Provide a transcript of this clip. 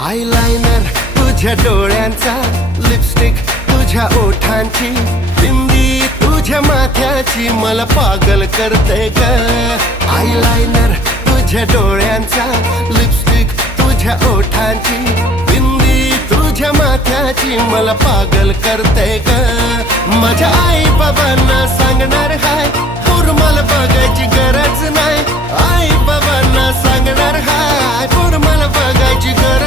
Eyeliner तुझ्या डोळ्यांचा, lipstick तुझ्या ओठांची, बिंदी तुझ्या माथ्याची मला पागल करते ग. आयलाइनर तुझ्या डोळ्यांचा, लिपस्टिक तुझ्या ओठांची, बिंदी तुझ्या माथ्याची मला पागल करते ग. माझ्या आई बाबांना सांगणार हाय, पूर मला बघायची गरज नाही. आई बाबांना सांगणार हाय, पूर मला बघायची गरज